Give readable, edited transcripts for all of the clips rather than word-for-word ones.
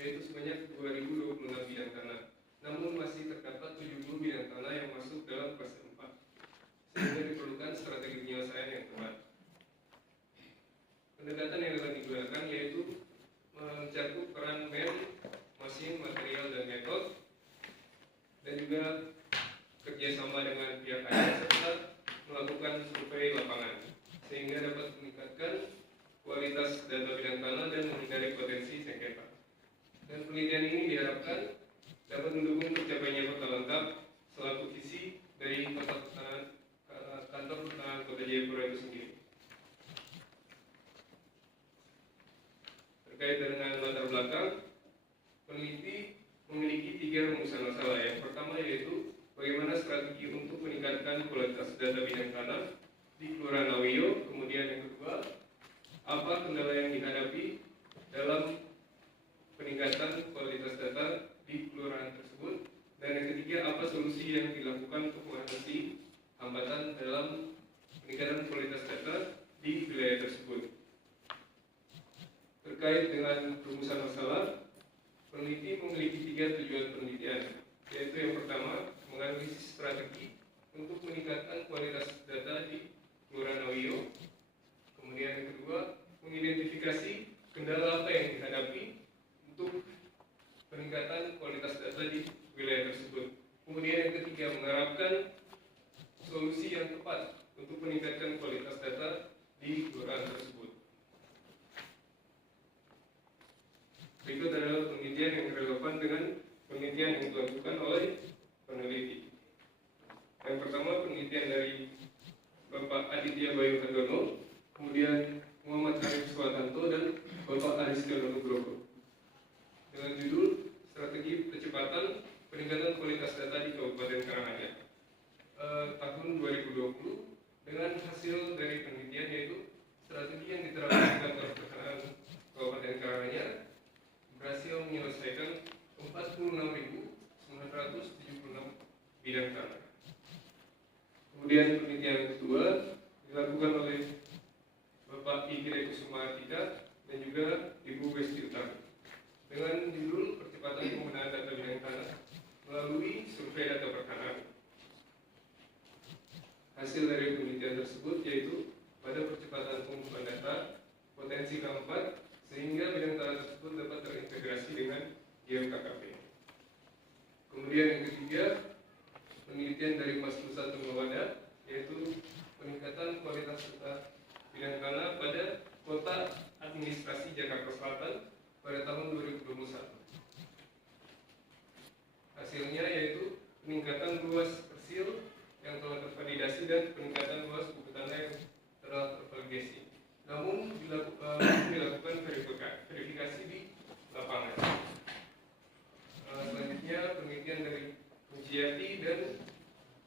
yaitu sebanyak 2.026 bidang tanah. Namun masih terdapat 70 bidang tanah yang masuk dalam fase 4, sehingga diperlukan strategi penyelesaian yang tepat. Pendekatan yang akan digunakan yaitu mencakup peran mesin, material, dan metode, dan juga kerjasama dengan pihak lain serta melakukan survei lapangan, sehingga dapat meningkatkan kualitas data bidang tanah dan menghindari potensi sengketa. Dan penelitian ini diharapkan dapat mendukung tercapainya kota lengkap selaku visi dari kantor pertanahan Kota Jayapura itu sendiri. Terkait dengan latar belakang, peneliti memiliki 3 rumusan masalah. Yang pertama yaitu bagaimana strategi untuk meningkatkan kualitas data bidang tanah di Kelurahan Awio. Kemudian yang kedua, apa kendala yang dihadapi dalam peningkatan kualitas data di kelurahan tersebut, dan yang ketiga, apa solusi yang dilakukan untuk mengatasi hambatan dalam peningkatan kualitas data di wilayah tersebut. Terkait dengan rumusan masalah, peneliti memiliki 3 tujuan penelitian, yaitu yang pertama, menganalisis strategi untuk meningkatkan kualitas data di Kelurahan Awio. Kemudian yang kedua, mengidentifikasi kendala apa yang dihadapi untuk peningkatan kualitas data di wilayah tersebut. Kemudian yang ketiga, mengharapkan solusi yang tepat untuk meningkatkan kualitas data di kelurahan tersebut. Berikut adalah penelitian yang relevan dengan penelitian yang dilakukan oleh peneliti. Yang pertama, penelitian dari Bapak Aditya Bayu Handono, kemudian Muhammad Arif Swatanto, dan Bapak Aristono Nugroho, dengan judul Strategi Percepatan Peningkatan Kualitas Data di Kabupaten Karanganyar tahun 2020, dengan hasil dari penelitian yaitu strategi yang diterapkan di kantor pertanahan Kabupaten Karanganyar berhasil menyelesaikan 46.976 bidang tanah. Kemudian penelitian kedua dilakukan oleh Bapak Igre Kusuma Atika dan juga Ibu Westi Utami, dengan judul Percepatan Penggunaan Data Bidang Tanah melalui Survei Data Pertanahan. Hasil dari penelitian tersebut yaitu pada percepatan pengumpulan data, potensi keempat, sehingga bidang tanah tersebut dapat terintegrasi dengan GMKKP. Kemudian yang ketiga, penelitian dari Mas Nusa Tunggawada, yaitu peningkatan kualitas data bidang tanah pada Kota Administrasi Jakarta Selatan pada tahun 2021. Hasilnya yaitu peningkatan luas persil yang telah tervalidasi dan peningkatan luas buku tanah yang telah tervalidasi. Namun dilakukan verifikasi di lapangan. Selanjutnya penelitian dari Mujiati dan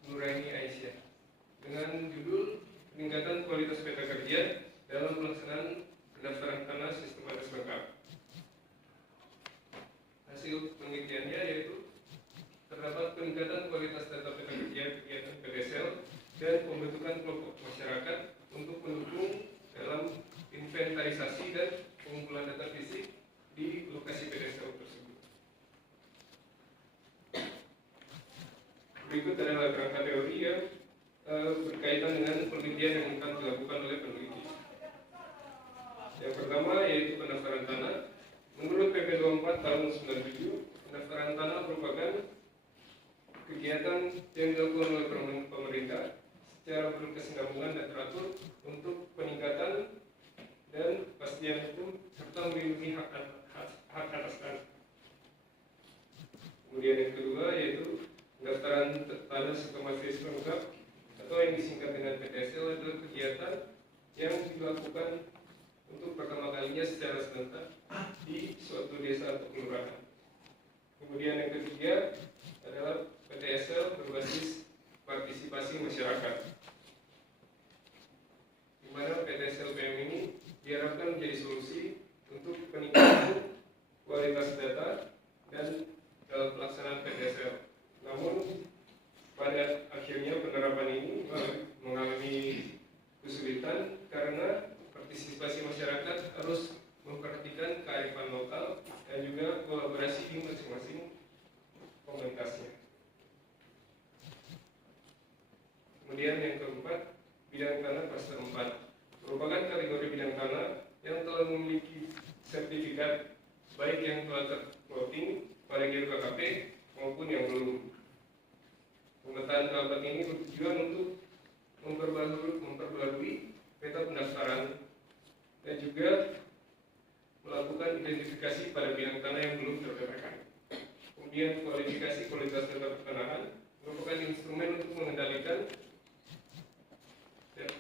Nuraini Aisyah dengan judul Peningkatan Kualitas Peta Kerja dalam Pelaksanaan Pendaftaran Tanah Sistematis Lengkap. Hasil penelitiannya yaitu terdapat peningkatan kualitas data peta kerja kegiatan PDSL dan pembentukan kelompok masyarakat untuk mendukung dalam inventarisasi dan pengumpulan data fisik di lokasi PDSL tersebut. Berikut adalah kerangka teori yang berkaitan dengan penelitian yang akan dilakukan oleh peneliti. Yang pertama yaitu pendaftaran tanah. Menurut PP 24 tahun 97, pendaftaran tanah merupakan kegiatan yang dilakukan oleh pemerintah secara berkesinambungan dan teratur untuk peningkatan dan kepastian hukum serta melindungi hak atas tanah. Kemudian yang kedua yaitu pendaftaran tanah sistematis lengkap atau yang disingkat dengan PTSL adalah kegiatan yang dilakukan untuk pertama kalinya secara serentak di suatu desa atau kelurahan. Kemudian yang ketiga adalah PTSL berbasis partisipasi masyarakat, di mana PTSL PM ini diharapkan menjadi solusi untuk peningkatan kualitas data dan dalam pelaksanaan PTSL. Namun pada akhirnya penerapan ini mengalami kesulitan karena partisipasi masyarakat harus memperhatikan kearifan lokal dan juga kolaborasi bagi masing-masing komunitasnya. Kemudian yang keempat, bidang tanah klaster 4 merupakan kategori bidang tanah yang telah memiliki sertifikat baik yang telah tervoting pada GKKP maupun yang belum. Pemetaan kerabat ini bertujuan untuk memperbarui peta pendaftaran dan juga melakukan identifikasi pada bidang tanah yang belum terdaftarkan. Kemudian kualifikasi kualitas data pertanahan merupakan instrumen untuk mengendalikan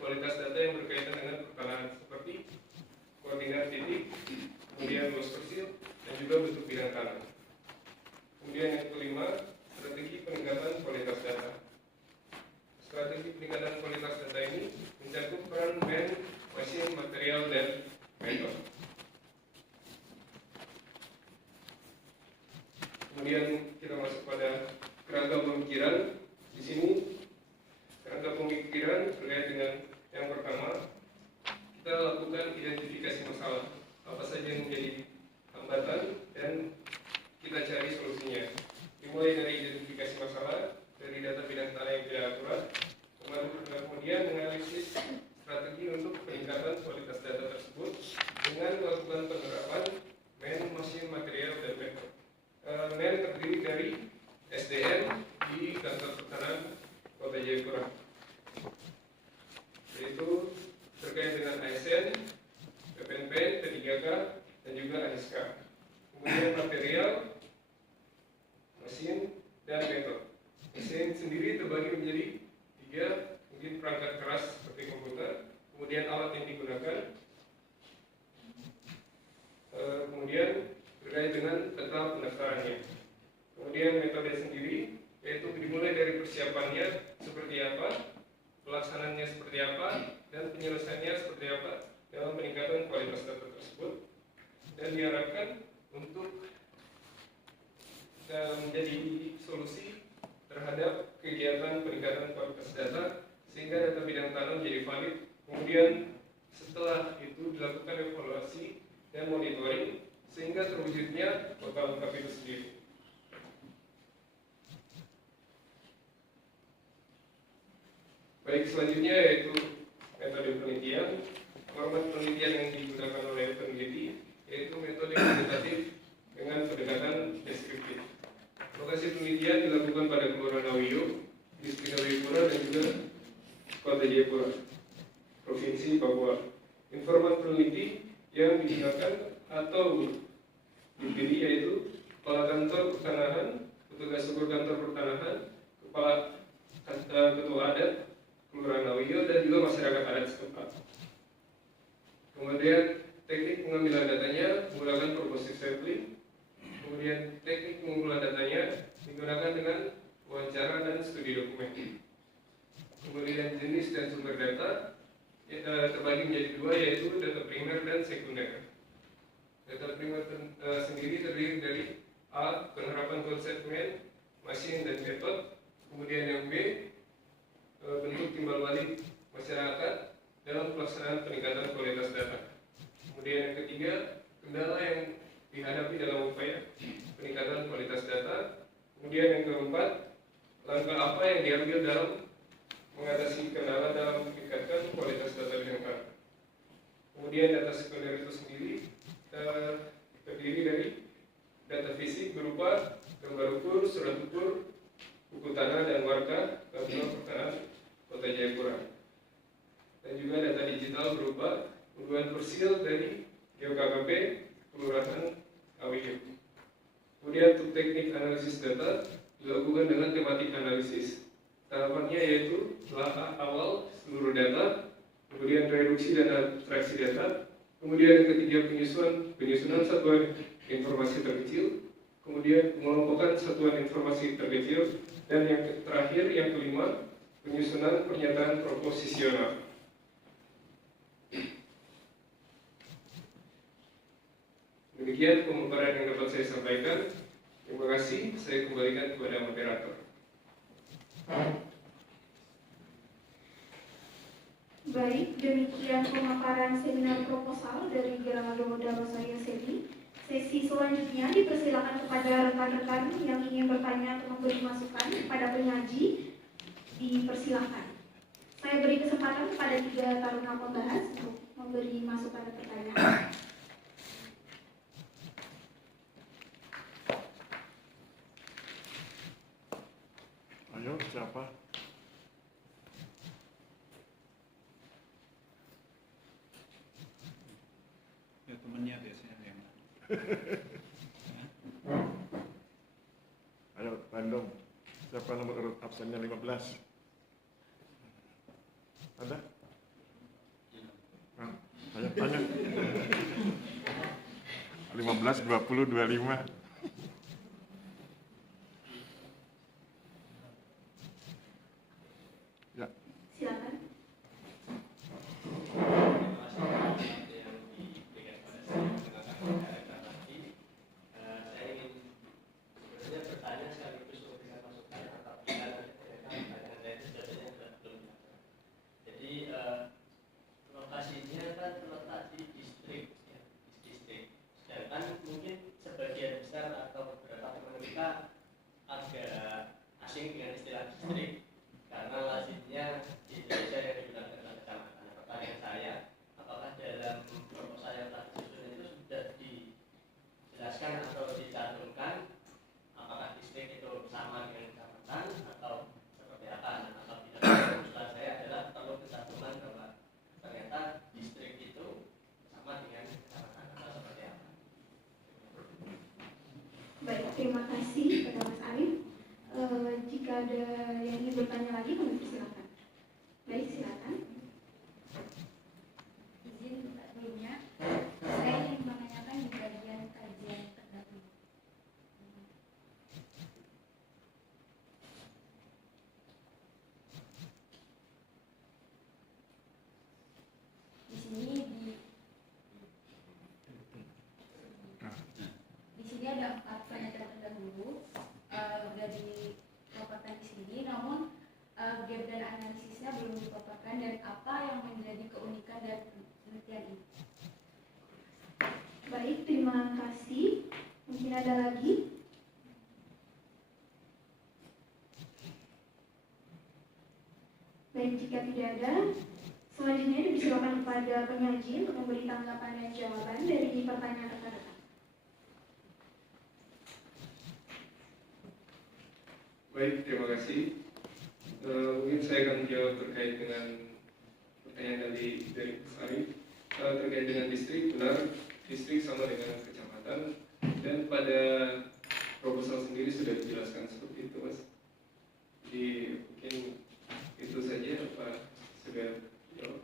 kualitas data yang berkaitan dengan pertanahan seperti koordinat titik, kemudian luas persil, dan juga bentuk bidang tanah. Kemudian yang kelima, strategi peningkatan kualitas data. Strategi peningkatan kualitas data ini mencakup peran man, mesin, material, dan metode. Kemudian kita masuk pada kerangka pemikiran. Di sini kerangka pemikiran terkait dengan yang pertama, kita lakukan identifikasi masalah, apa saja yang menjadi hambatan dan kita cari solusinya. Dimulai dari identifikasi masalah dari data bidang tanah yang tidak akurat, kemudian menganalisis strategi untuk peningkatan kualitas data tersebut dengan melakukan penerapan man, mesin, material, dan metode. Man terdiri dari SDM di kantor pertanahan Kota Jayapura, yaitu terkait dengan ASN, PPNP, P3K, dan juga ASK. Kemudian material, mesin, dan metode. Mesin sendiri terbagi menjadi 3, mungkin perangkat keras seperti komputer, kemudian alat yang digunakan, kemudian terkait dengan peta pendaftarannya. Kemudian metode sendiri, yaitu dimulai dari persiapannya seperti apa, pelaksanaannya seperti apa, dan penyelesaiannya seperti apa dalam peningkatan kualitas data tersebut, dan diharapkan untuk menjadi solusi terhadap kegiatan peningkatan kualitas data sehingga data bidang tanah menjadi valid. Kemudian setelah itu dilakukan evaluasi dan monitoring sehingga terwujudnya kota lengkap itu sendiri. Baik, selanjutnya yaitu metode penelitian. Format penelitian yang digunakan oleh peneliti yaitu metode kuantitatif dengan pendekatan deskriptif. Lokasi penelitian dilakukan pada Kelurahan Awiyo, Distrik Jayapura, dan juga Kota Jayapura, Provinsi Papua. Informan peneliti yang digunakan atau dipilih yaitu kepala kantor pertanahan, petugas ukur kantor pertanahan, kepala ketua adat Kelurahan Awiyo, dan juga masyarakat adat setempat. Kemudian teknik pengambilan datanya menggunakan purposive sampling. Kemudian teknik pengumpulan datanya digunakan dengan wawancara dan studi dokumen. Kemudian jenis dan sumber data terbagi menjadi 2, yaitu data primer dan sekunder. Data primer sendiri terdiri dari A. Penerapan konsep man, mesin, dan metode. Kemudian yang B. Bentuk timbal balik masyarakat dalam pelaksanaan peningkatan kualitas data. Kemudian yang ketiga, kendala yang dihadapi dalam upaya peningkatan kualitas data. Kemudian yang keempat, langkah apa yang diambil dalam mengatasi kendala dalam meningkatkan kualitas data bidang tanah. Kemudian data sekunder itu sendiri terdiri dari data fisik berupa gambar ukur, surat ukur, buku tanah dan warga kantor pertanahan Kota Jayapura, dan juga data digital berupa unduhan persil dari GKKP Kelurahan Awiyo. Kemudian untuk teknik analisis data dilakukan dengan tematik analisis. Tahapannya yaitu telah awal seluruh data, kemudian reduksi dan abstraksi data, kemudian yang ketiga penyusunan satuan informasi terkecil, kemudian mengelompokkan satuan informasi terkecil, dan yang terakhir yang kelima penyusunan pernyataan proposisional. Demikian pemaparan yang dapat saya sampaikan. Terima kasih. Saya kembalikan kepada moderator. Baik, demikian pemaparan seminar proposal dari Gerhana Domoda Basaria Sedi. Sesi selanjutnya dipersilakan persilakan kepada rekan-rekan yang ingin bertanya atau memberi masukan kepada penyaji, dipersilakan. Saya beri kesempatan kepada 3 taruna pembahas untuk memberi masukan dan pertanyaan. Ayo, siapa? Ya temennya biasanya yang Ayo, Bandung. Siapa nomor urut absennya 15? Ada? Nah, ayo tanya. 15, 20, 25. Ya. Silakan. Lokasinya kan terletak di distrik, ya, distrik. Sedangkan mungkin sebagian besar atau beberapa teman kita agak asing dengan istilah distrik karena lazimnya di Indonesia yang digunakan adalah kecamatan. Pertanyaan saya, apakah dalam proposal yang telah disusun itu sudah dijelaskan atau dicantumkan apakah distrik itu sama dengan kecamatan atau seperti apa? Dan apabila usulan saya adalah perlu kecantuman bahwa ternyata distrik itu sama dengan kecamatan atau seperti apa? Baik, terima kasih kepada Mas Arif. Jika ada yang ingin bertanya lagi, kami persilakan. Baik, silakan. Izin sebelumnya, saya ingin menanyakan di bagian kajian terdahulu. Di sini ada 4 pernyataan terdahulu, udah dipaparkan di sini, namun gap dan analisisnya belum dipaparkan dan apa yang menjadi keunikan dari penelitian ini. Baik, terima kasih. Mungkin ada lagi? Baik, jika tidak ada, selanjutnya dipersilakan kepada penyaji untuk memberi tanggapan dan jawaban dari pertanyaan rekan-rekan. Baik, terima kasih. Mungkin saya akan menjawab terkait dengan pertanyaan dari Mas Arif. Terkait dengan distrik, benar, distrik sama dengan kecamatan, dan pada proposal sendiri sudah dijelaskan seperti itu, Mas. Jadi mungkin itu saja apa sudah jawab.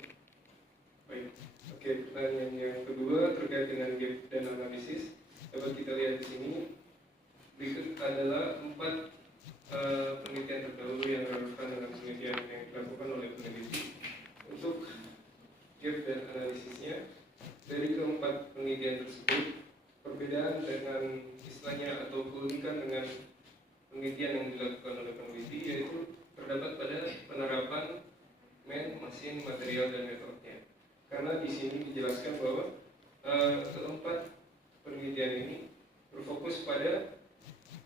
Baik, oke, pertanyaan yang kedua terkait dengan gap dan analisis dapat kita lihat di sini. Berikut adalah 4 penelitian terdahulu yang relevan dengan penelitian yang dilakukan oleh peneliti. Untuk gap dan analisisnya, dari keempat penelitian tersebut, perbedaan dengan istilahnya atau keunikan dengan penelitian yang dilakukan oleh peneliti yaitu terdapat pada penerapan mesin, material, dan metodenya. Karena di sini dijelaskan bahwa keempat penelitian ini berfokus pada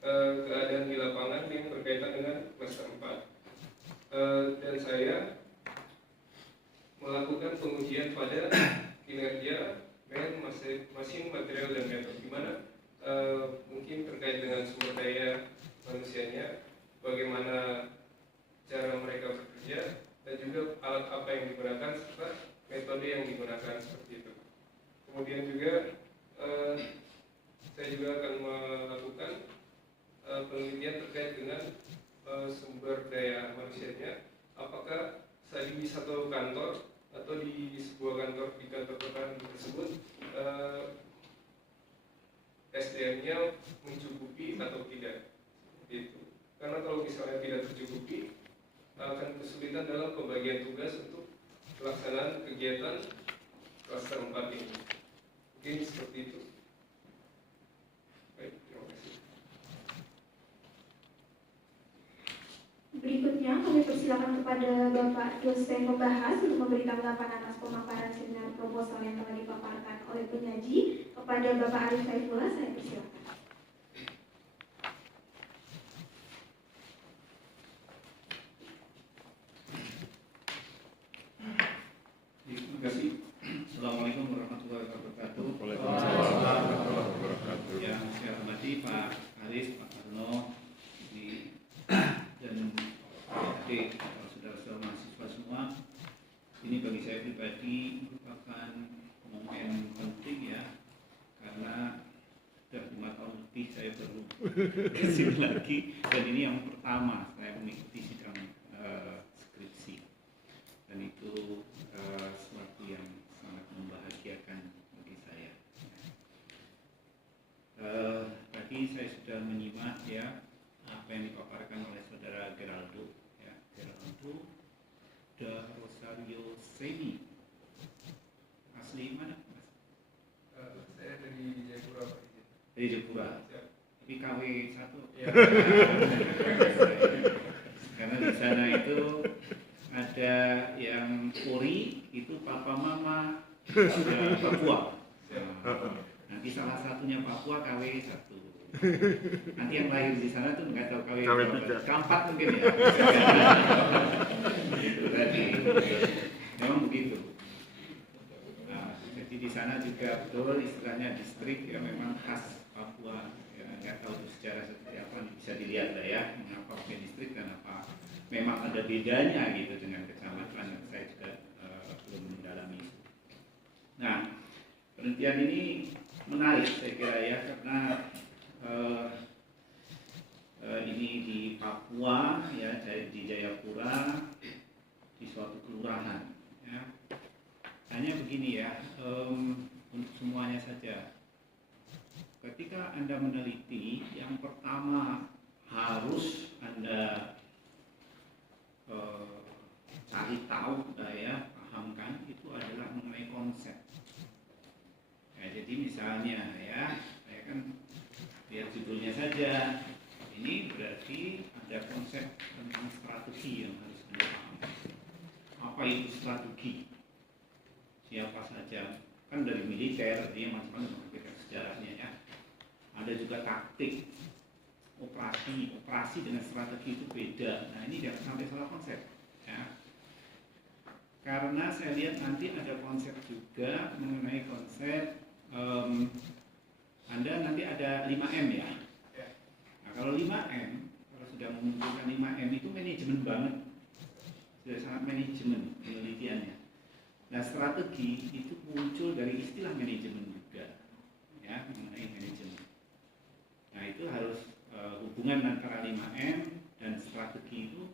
keadaan di lapangan yang berkaitan dengan klaster 4. Dan saya melakukan pengujian pada kinerja mesin, material, dan metode, di mana mungkin terkait dengan sumber daya manusianya, bagaimana cara mereka bekerja, dan juga alat apa yang digunakan serta metode yang digunakan seperti itu. Kemudian juga saya juga akan melakukan penelitian terkait dengan sumber daya manusianya, apakah di satu kantor atau di sebuah kantor, di kantor perusahaan tersebut SDM-nya mencukupi atau tidak, gitu. Karena kalau misalnya tidak tercukupi, akan kesulitan dalam pembagian tugas untuk pelaksanaan kegiatan klaster 4 ini. Mungkin seperti itu. Baik, terima kasih. Berikutnya kami persilakan kepada Bapak dosen pembahas untuk memberi tanggapan atas pemaparan seminar proposal yang telah dipaparkan oleh penyaji. Kepada Bapak Arif Saifullah, saya persilakan. ke sini lagi, dan ini yang pertama saya mengikuti sidang skripsi, dan itu sesuatu yang sangat membahagiakan bagi saya. Tadi saya sudah menyimak ya apa yang dipaparkan oleh saudara Geraldo, ya, Geraldo da Rosario Semi. Asli mana, Mas? Saya dari Jayapura, Pak. Dari Jayapura. Siap. Tapi KW 1. Ya. Karena di sana itu ada yang Ori, itu papa mama ada Papua. Nanti salah satunya Papua KW 1. Nanti yang lahir di sana tuh nggak tahu KW berapa. Keempat mungkin ya. Itu tadi. Memang begitu. Nah, jadi di sana juga betul istilahnya distrik yang memang khas Papua. Ya, nggak tahu itu sejarah seperti apa, bisa dilihat lah ya mengapa pakai distrik dan apa memang ada bedanya gitu dengan kecamatan yang saya juga belum mendalami. Nah, penelitian ini menarik saya kira ya, karena ini di Papua ya, di Jayapura, di suatu kelurahan ya. Hanya begini ya, untuk semuanya saja, ketika Anda meneliti, yang pertama harus Anda cari tahu, ya, pahamkan, itu adalah mengenai konsep. Ya, jadi misalnya ya, saya kan lihat judulnya saja, ini berarti ada konsep tentang strategi yang harus Anda pahami. Apa itu strategi? Siapa saja? Kan dari militer, dia macam-macam sejarahnya ya. Ada juga taktik, operasi dengan strategi itu beda. Nah, ini jangan sampai salah konsep ya. Karena saya lihat nanti ada konsep juga mengenai konsep Anda nanti ada 5M ya. Nah, kalau 5M, kalau sudah memunculkan 5M itu manajemen banget. Sudah sangat manajemen penelitiannya. Nah, strategi itu muncul dari istilah manajemen juga ya, mengenai manajemen. Nah, itu harus hubungan antara 5M dan strategi itu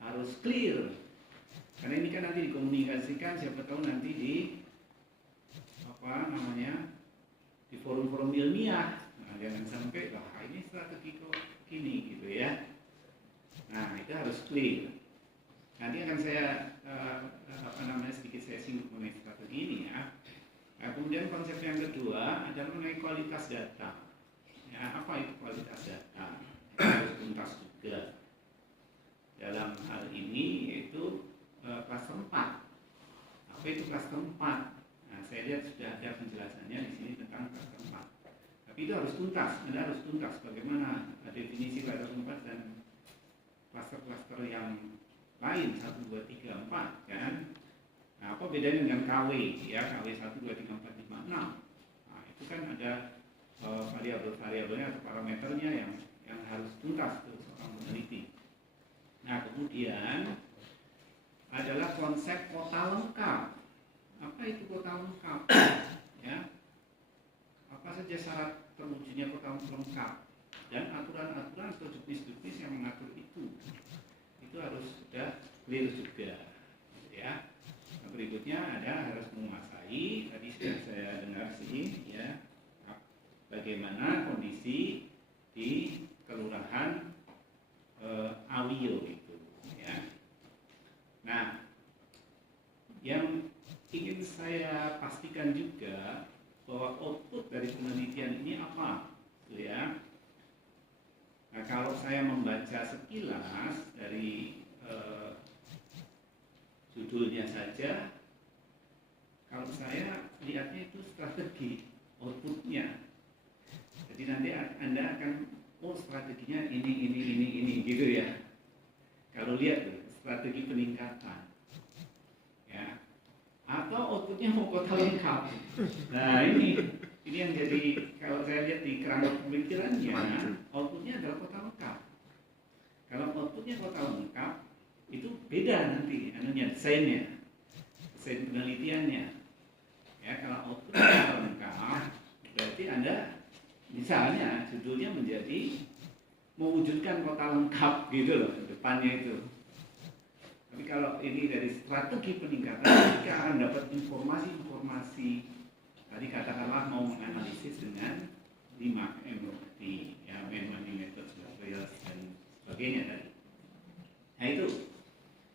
harus clear. Karena ini kan nanti dikomunikasikan, siapa tahu nanti di di forum-forum ilmiah. Nah, jangan sampai ini strategi kok gini gitu ya. Nah, itu harus clear. Nanti akan saya sedikit saya singgung mengenai strategi ini ya. Nah, kemudian konsep yang kedua adalah mengenai kualitas data. Ya, apa itu kualitas data? Harus tuntas juga. Dalam hal ini yaitu klaster 4. Apa itu klaster 4? Nah, saya lihat sudah ada penjelasannya di sini tentang klaster 4. Tapi itu harus tuntas. Anda harus tuntas bagaimana definisi klaster 4 dan klaster-klaster yang lain 1, 2, 3, 4 kan. Nah, apa bedanya dengan KW ya, KW 1, 2, 3, 4, 5, 6. Nah, itu kan ada variabel-variabelnya atau parameternya yang harus tuntas tuh seorang peneliti. Nah, kemudian adalah konsep kota lengkap. Apa itu kota lengkap? Ya. Apa saja syarat terwujudnya kota lengkap dan aturan-aturan atau juknis-juknis yang mengatur itu harus sudah clear juga, ya. Nah, berikutnya ada harus menguasai, tadi sudah saya dengar sih, ya, bagaimana kondisi di kelurahan Awio itu, ya. Nah, yang ingin saya pastikan juga bahwa output dari penelitian ini apa, ya. Nah, kalau saya membaca sekilas dari judulnya saja, kalau saya lihatnya itu strategi outputnya. Jadi nanti Anda akan, strateginya ini gitu ya. Kalau lihat tuh, strategi peningkatan, ya. Atau outputnya mau kota lengkap. Nah, ini yang jadi, kalau saya lihat di kerangka pemikirannya, outputnya adalah kota lengkap. Kalau outputnya kota lengkap, itu beda nanti desain penelitiannya. Ya, kalau outputnya kota lengkap, berarti Anda Misalnya judulnya menjadi mewujudkan kota lengkap gitu loh depannya itu. Tapi kalau ini dari strategi peningkatan, kita akan dapat informasi-informasi. Tadi katakanlah mau menganalisis dengan 5M di ya, learning methods, materials dan sebagainya tadi. Nah itu,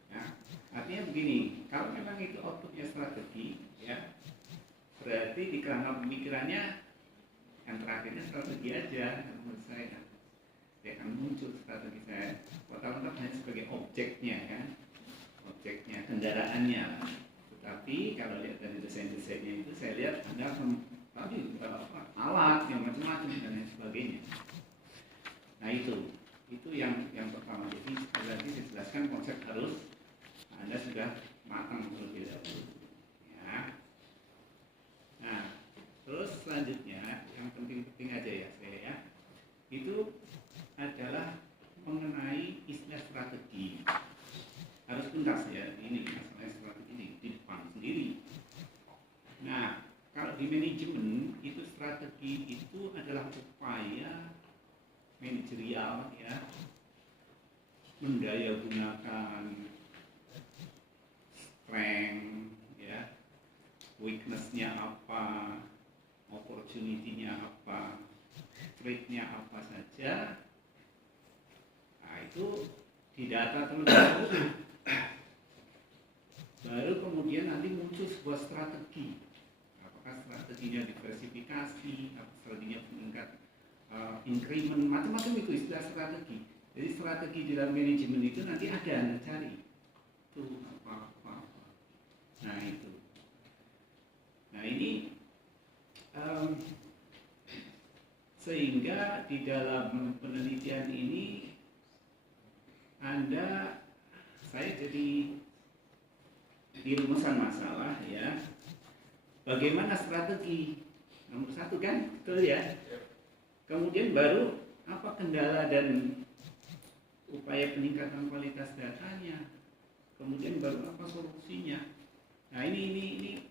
nah, artinya begini, kalau memang itu outputnya strategi, ya berarti di kerangka pemikirannya yang terakhirnya strategi aja menurut saya. Ya akan muncul strategi saya. Kota lengkap hanya sebagai objeknya kan. Objeknya, kendaraannya. Tetapi kalau lihat dari desain-desainnya itu, saya lihat Anda tadi alat yang macam-macam dan lain sebagainya. Nah itu yang pertama. Jadi sekali lagi saya jelaskan konsep harus Anda sudah matang terlebih dahulu. Ya. Nah, terus selanjutnya yang penting-penting aja ya saya ya, itu adalah mengenai istilah strategi. Harus tuntas ya, ini masalah strategi ini di depan sendiri. Nah, kalau di manajemen itu strategi itu adalah upaya manajerial ya, mendaya gunakan strength ya, weakness-nya apa, opportunity-nya apa, threat-nya apa saja. Nah, itu didata terlebih dahulu. Baru kemudian nanti muncul sebuah strategi. Apakah strateginya diversifikasi, apakah strateginya meningkat increment, macam-macam itu istilah strategi. Jadi strategi di dalam manajemen itu nanti ada Anda cari. Itu apa. Nah itu. Nah ini sehingga di dalam penelitian ini saya jadi di rumusan masalah ya, bagaimana strategi nomor 1 kan, betul ya. Kemudian baru apa kendala dan upaya peningkatan kualitas datanya, kemudian baru apa solusinya. Nah ini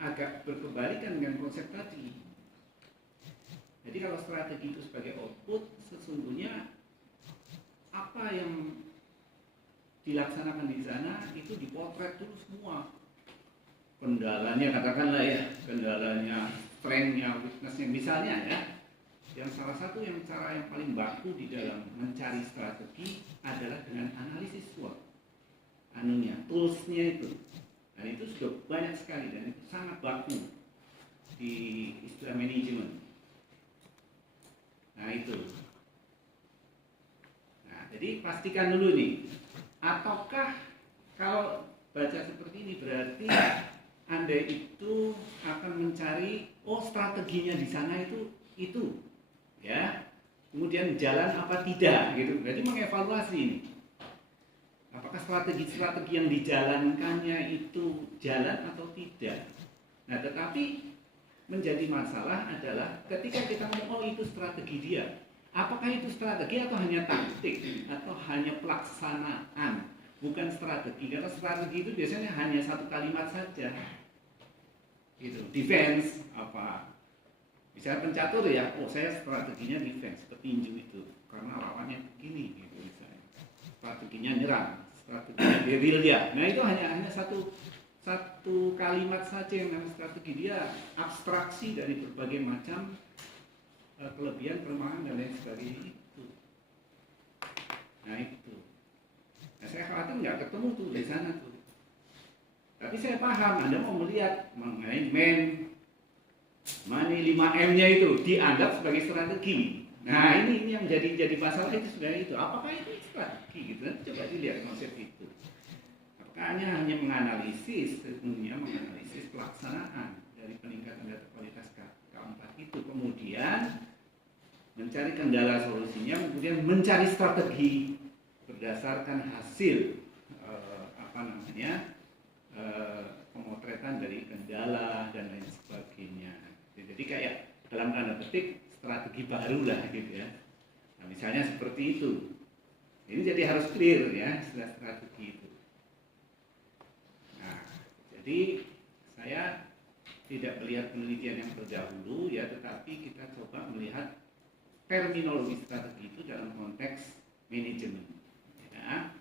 agak berkebalikan dengan konsep tadi. Jadi kalau strategi itu sebagai output, sesungguhnya apa yang dilaksanakan di sana itu dipotret dulu semua. Kendalanya katakanlah ya, kendalanya, strength-nya, weakness-nya misalnya ya. Yang salah satu cara yang paling baku di dalam mencari strategi adalah dengan analisis SWOT. Tools-nya itu. Dan itu sudah banyak sekali dan itu sangat baku di istilah manajemen. Nah itu. Nah, jadi pastikan dulu nih, ataukah kalau baca seperti ini berarti Anda itu akan mencari strateginya di sana itu ya. Kemudian jalan apa tidak gitu. Berarti mengevaluasi ini. Apakah strategi-strategi yang dijalankannya itu jalan atau tidak. Nah, tetapi menjadi masalah adalah ketika kita ngomong itu strategi dia. Apakah itu strategi atau hanya taktik atau hanya pelaksanaan, bukan strategi. Karena strategi itu biasanya hanya satu kalimat saja. Gitu. Defense apa? Misalnya pencatur ya, saya strateginya defense, petinju itu karena lawannya begini gitu misalnya. Strateginya nyerang, strateginya gerilya. Nah, itu hanya satu kalimat saja yang namanya strategi. Dia abstraksi dari berbagai macam kelebihan, kelemahan dan lain sebagainya itu. Nah itu. Nah, saya khawatir nggak ketemu tuh di sana tuh. Tapi saya paham Anda mau melihat mengenai mana 5M-nya itu dianggap sebagai strategi. Nah ini yang jadi masalah itu sebenarnya itu. Apakah itu strategi gitu? Coba dilihat konsep itu. Apakah hanya menganalisis, tentunya menganalisis pelaksanaan dari peningkatan data kualitas keempat itu, kemudian mencari kendala solusinya, kemudian mencari strategi berdasarkan hasil pemotretan dari kendala dan lain sebagainya. Jadi kayak dalam tanda petik strategi baru lah gitu ya. Nah, misalnya seperti itu. Ini jadi harus clear ya istilah strategi itu. Nah, jadi saya tidak melihat penelitian yang terdahulu ya, tetapi kita coba melihat terminologi strategi itu dalam konteks manajemen. Ya,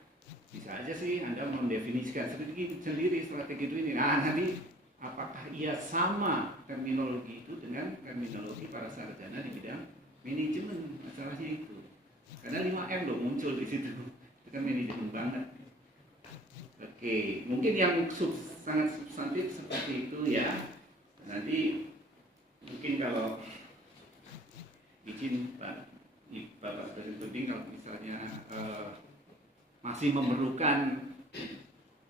bisa aja sih Anda mendefinisikan sendiri strategi itu ini. Nah, nanti apakah ia sama terminologi itu dengan terminologi para sarjana di bidang manajemen? Masalahnya itu. Karena 5M loh muncul di situ. Itu kan manajemen banget. Oke, mungkin yang sangat substantif seperti itu ya. Nanti mungkin kalau izin Bapak Presiden Tuding, kalau misalnya masih memerlukan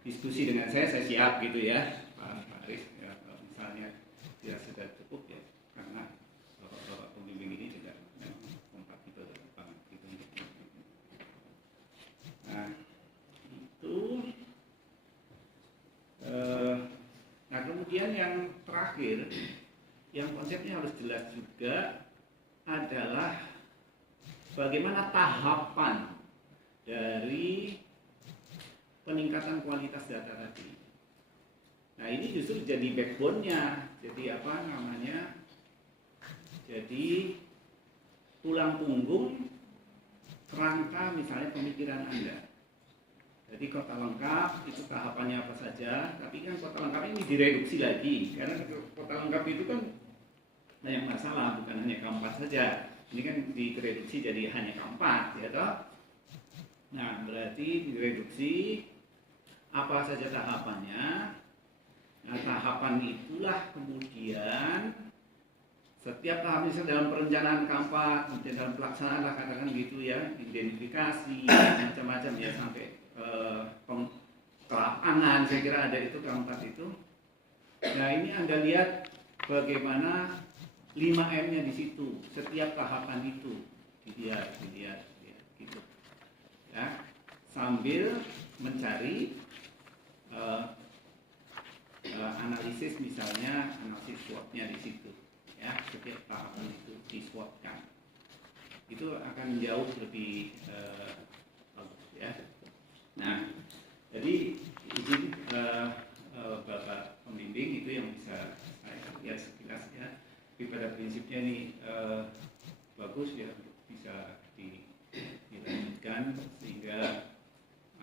diskusi dengan saya siap gitu ya, Pak Aris. Ya, kalau misalnya tidak sudah cukup ya, karena Bapak pembimbing ini juga memang kompatibel banget gitu. Nah, itu. Nah, kemudian yang terakhir, yang konsepnya harus jelas juga adalah bagaimana tahapan dari peningkatan kualitas data tadi. Nah, ini justru jadi backbone-nya, jadi apa namanya? Jadi tulang punggung kerangka misalnya pemikiran Anda. Jadi kota lengkap itu tahapannya apa saja, tapi kan kota lengkap ini direduksi lagi, karena kota lengkap itu kan banyak masalah, bukan hanya keempat saja. Ini kan direduksi jadi hanya keempat, ya toh? Nah, berarti direduksi apa saja tahapannya. Nah, tahapan itulah kemudian setiap tahap misalnya dalam perencanaan keempat, kemudian dalam pelaksanaan lah katakan gitu ya, identifikasi macam-macam ya sampai kelapangan, saya kira ada itu keempat itu. Nah, ini Anda lihat bagaimana 5M-nya di situ, setiap tahapan itu dilihat gitu. Ya, sambil mencari analisis misalnya analisis SWOT-nya di situ. Ya, setiap tahapan itu di SWOT-kan. Itu akan jauh lebih bagus ya. Nah, jadi izin Bapak pembimbing itu yang bisa saya lihat sekilas ya. Tapi pada prinsipnya ini bagus ya untuk bisa dilanjutkan sehingga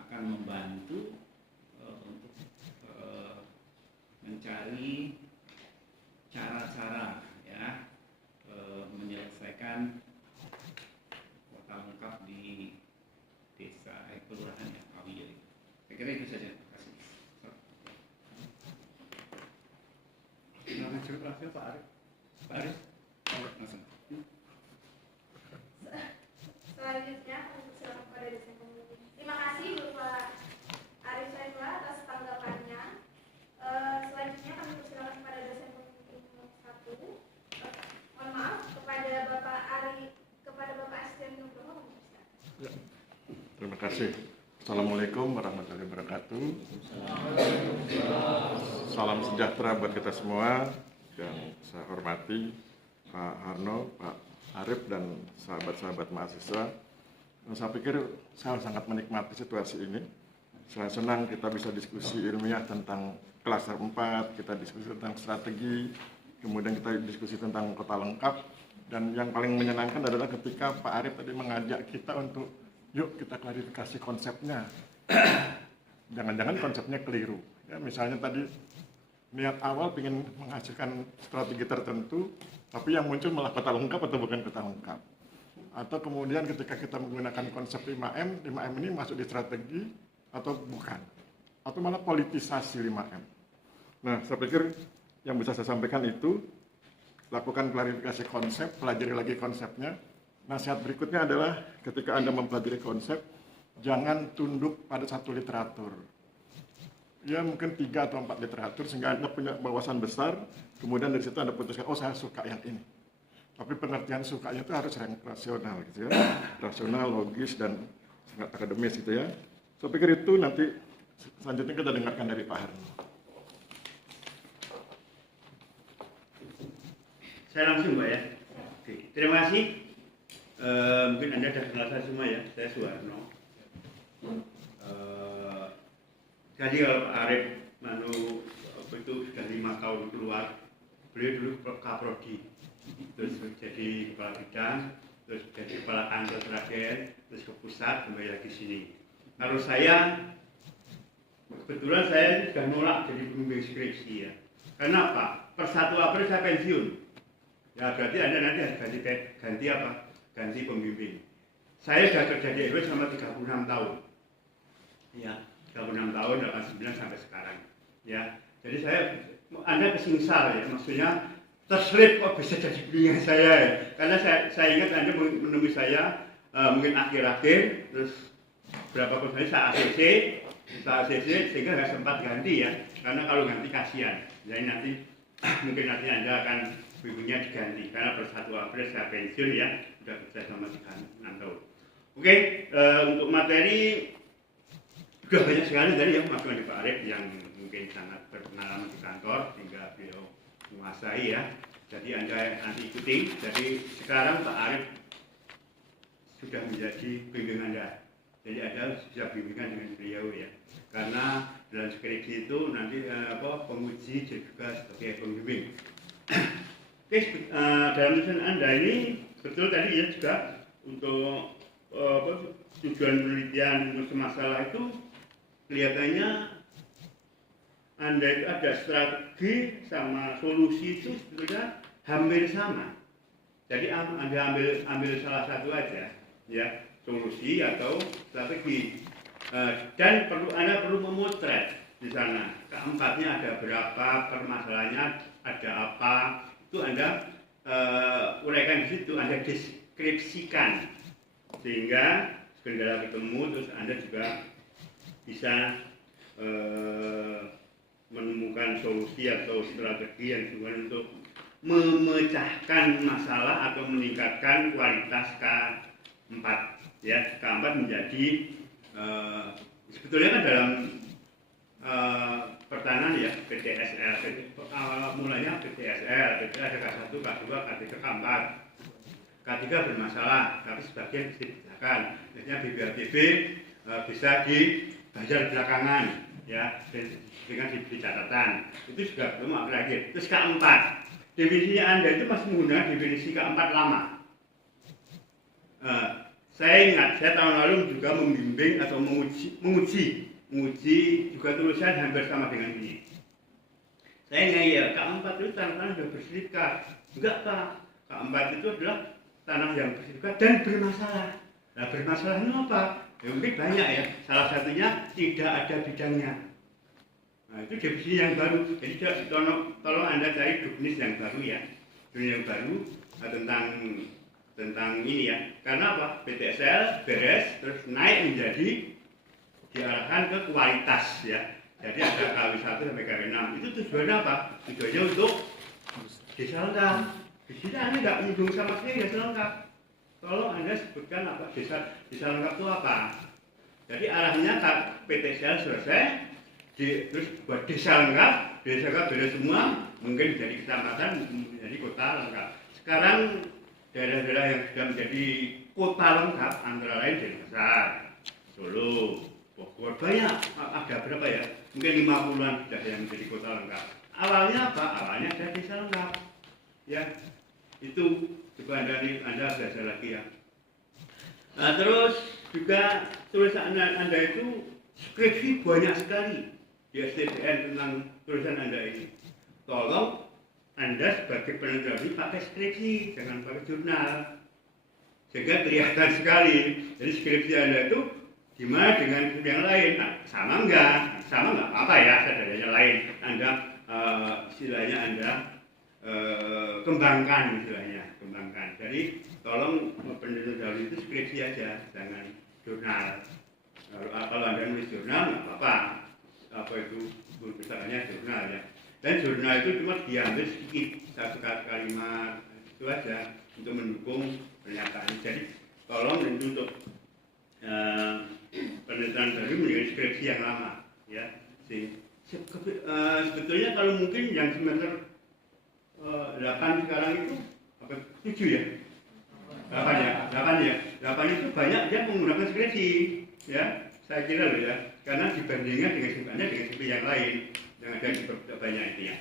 akan membantu untuk mencari cara-cara ya menyelesaikan kota lengkap di desa kelurahan yang Awiya. Saya kira itu saja. Terima kasih. Nanti cerita Pak Arif. Pak Arif, langsung. Selanjutnya untuk silakan pada dosen pembimbing. Terima kasih Bapak Arif Saifullah atas tanggapannya. Selanjutnya kami persilakan kepada dosen pembimbing nomor 1. Mohon maaf kepada Bapak Asisten Nugroho. Ya. Terima kasih. Assalamualaikum warahmatullahi wabarakatuh. Salam sejahtera buat kita semua. Yang saya hormati Pak Harno, Pak Arif, dan sahabat-sahabat mahasiswa. Saya pikir saya sangat menikmati situasi ini. Saya senang kita bisa diskusi ilmiah tentang klaster 4, kita diskusi tentang strategi, kemudian kita diskusi tentang kota lengkap. Dan yang paling menyenangkan adalah ketika Pak Arif tadi mengajak kita untuk yuk kita klarifikasi konsepnya. Jangan-jangan konsepnya keliru. Ya, misalnya tadi niat awal ingin menghasilkan strategi tertentu, tapi yang muncul malah kota lengkap atau bukan kota lengkap. Atau kemudian ketika kita menggunakan konsep 5M, 5M ini masuk di strategi atau bukan. Atau malah politisasi 5M. Nah, saya pikir yang bisa saya sampaikan itu, lakukan klarifikasi konsep, pelajari lagi konsepnya. Nasihat berikutnya adalah ketika Anda mempelajari konsep, jangan tunduk pada satu literatur. Ya mungkin 3 atau 4 literatur sehingga Anda punya wawasan besar, kemudian dari situ Anda putuskan, oh saya suka yang ini. Tapi pengertian sukanya itu harus rasional gitu ya. Rasional, logis, dan sangat akademis gitu ya. Saya pikir itu nanti selanjutnya kita dengarkan dari Pak Harno. Saya langsung Pak ya. Oke, terima kasih. Mungkin Anda sudah kenal saya semua ya, saya Suwarno. Jadi kalau Pak Arif itu sudah 5 tahun keluar beliau dulu Kaprodi, terus jadi kepala bidang, terus jadi kepala kantor terakhir, terus ke pusat, kembali lagi sini. Kalau saya, kebetulan saya sudah nolak jadi pembimbing skripsi ya. Karena apa? Per 1 April saya pensiun. Ya berarti Anda nanti harus ganti apa? Ganti pembimbing. Saya sudah kerja di RW selama 36 tahun. Ya, 36 tahun, 89 sampai sekarang. Ya, jadi Anda kesingsar ya, maksudnya terselip kok bisa jadi bimbingan saya ya. Karena saya ingat Anda menemui saya mungkin akhir-akhir, terus berapa persen saya ACC sehingga nggak sempat ganti ya. Karena kalau ganti kasihan. Jadi nanti mungkin nanti Anda akan bimbingnya diganti. Karena per 1 April saya pensiun ya, sudah kerja selama 36 tahun. Oke, untuk materi sudah banyak sekali tadi ya masukan dari Pak Arif yang mungkin sangat berpengalaman di kantor sehingga beliau menguasai ya. Jadi Anda nanti ikuti. Jadi sekarang Pak Arif sudah menjadi bimbing Anda. Jadi Anda bisa bimbingan dengan beliau ya. Karena dalam skripsi itu nanti penguji juga sebagai pembimbing. Oke, dalam tulisan Anda ini betul tadi ya juga untuk tujuan penelitian untuk masalah itu kelihatannya Anda itu ada strategi sama solusi itu sebetulnya hampir sama. Jadi Anda ambil salah satu aja ya, solusi atau strategi. Dan Anda perlu memotret di sana. Keempatnya ada berapa, permasalahannya ada apa, itu Anda uraikan di situ, Anda deskripsikan sehingga segera ketemu, terus Anda juga bisa menemukan solusi atau strategi yang sebenarnya untuk memecahkan masalah atau meningkatkan kualitas K4 ya. K4 menjadi sebetulnya kan dalam pertanahan ya PTSL, mulanya PTSL, ada K1, K2, K3, K4. K3 bermasalah, tapi sebagian bisa dipecahkan. Biasanya BBRTB bisa dibajar belakangan, ya, dengan di catatan. Itu juga belum terakhir. Terus K4, definisinya Anda itu masih menggunakan definisi K4 lama. Saya ingat, saya tahun lalu juga membimbing atau menguji juga tulisan hampir sama dengan ini. Saya ingat ya, K4 itu tanah-tanah sudah berserikat. Enggak Pak, K4 itu adalah tanah yang berserikat dan bermasalah. Nah bermasalahnya apa? Ya mungkin banyak ya, salah satunya tidak ada bidangnya. Nah itu definisi yang baru, jadi tolong Anda cari definisi yang baru ya. Definisi yang baru tentang ini ya. Karena apa? PTSL beres, terus naik menjadi diarahkan ke kualitas ya. Jadi ada KW1 sampai KW6. Itu tujuannya apa? Tujuannya untuk desa lengkap. Di sini Anda tidak menyinggung sama sekali desa lengkap. Tolong Anda sebutkan apa desa lengkap itu apa. Jadi arahnya PTSL selesai, terus buat desa lengkap beres semua, mungkin menjadi kecamatan, menjadi kota lengkap. Sekarang daerah-daerah yang sudah menjadi kota lengkap antara lain Denpasar, Solo, Bogor, banyak, ada berapa ya? Mungkin 50-an sudah yang menjadi kota lengkap. Awalnya apa? Awalnya ada desa lengkap. Ya, itu coba Anda belajar lagi ya. Nah, terus juga tulisan Anda itu skripsi banyak sekali di STPN tentang tulisan Anda ini. Tolong Anda sebagai peneliti pakai skripsi, jangan pakai jurnal. Sehingga kelihatan sekali. Jadi skripsi Anda itu gimana dengan yang lain? Nah, sama enggak? Sama enggak apa-apa ya, seadanya lain. Anda istilahnya Anda kembangkan istilahnya, kembangkan. Jadi tolong peneliti dahulu itu skripsi aja, jangan jurnal. Kalau Anda nulis jurnal nggak apa-apa. Apa itu misalnya jurnal ya. Dan jurnal itu cuma diambil sedikit, satu kalimat itu aja untuk mendukung pernyataan. Jadi tolong untuk penelitian baru menjadi skripsi yang lama ya. Sebetulnya kalau mungkin yang semester 8 sekarang itu apa 7 ya? 8 ya. 8 itu banyak dia menggunakan skripsi ya. Saya kira loh ya. Karena dibandingkan dengan skripsi yang lain yang ada di banyak itu ya.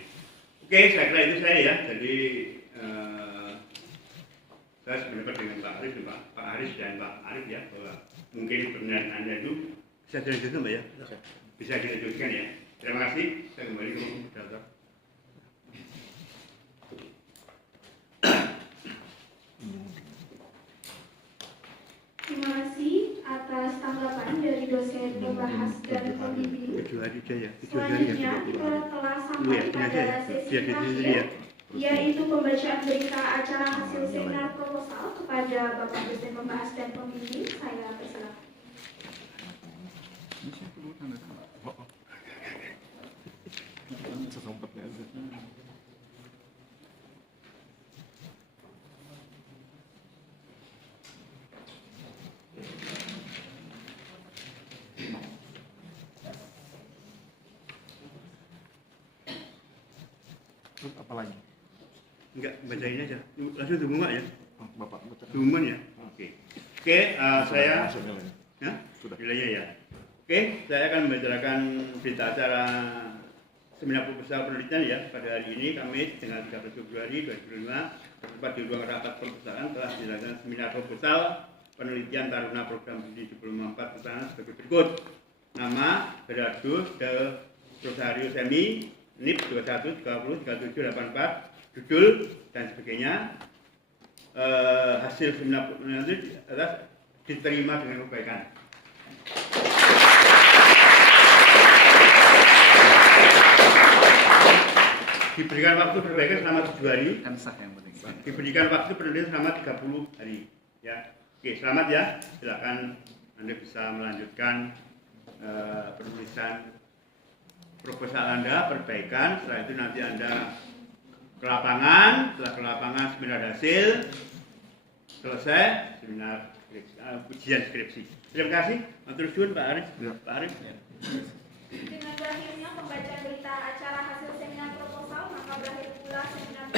Oke. Oke, saya kira itu saya ya. Jadi saya sependapat dengan Pak Arif, Pak Aris dan Pak Arif ya, bahwa mungkin pernyataannya itu bisa dilanjutkan Mbak ya, bisa dilanjutkan ya. Terima kasih. Saya kembali ke moderator. Terima kasih atas tanggapan dari dosen pembahas dan pembimbing. Selanjutnya kita telah sampai pada sesi terakhir, yaitu pembacaan berita acara hasil seminar proposal kepada Bapak dosen pembahas dan pembimbing. Saya persilakan. Sesempatnya aja. Terus apa lagi? Enggak, bacain aja. Langsung dibuka ya. Oh, Bapak baca. Diumuman ya. Oke. Oke, saya Masuk nilainya. ya, Sudah. nilainya ya. Oke, saya akan membicarakan berita acara seminar proposal penelitian ya pada hari ini Kamis tanggal 13 Februari 2005 tempat di ruang rapat perpustakaan telah dilaksanakan seminar proposal penelitian Taruna Program Studi Diploma 4 Pertahanan sebagai berikut. Nama Gerardus de Rosario Semi NIP 21303784 judul dan sebagainya. Hasil seminar penelitian adalah diterima dengan kebaikan. Diberikan waktu perbaikan selama 7 hari. Kan sah yang penting. Diberikan waktu penelitian selama 30 hari. Ya, oke, selamat ya. Silakan Anda bisa melanjutkan penulisan proposal Anda, perbaikan. Setelah itu nanti Anda ke lapangan. Setelah ke lapangan seminar hasil selesai seminar ujian skripsi. Terima kasih. Matur suwun Pak Aris. Ya. Pak Aris. Dengan berakhirnya pembacaan berita acara hasil seminar proposal, maka berakhir pula seminar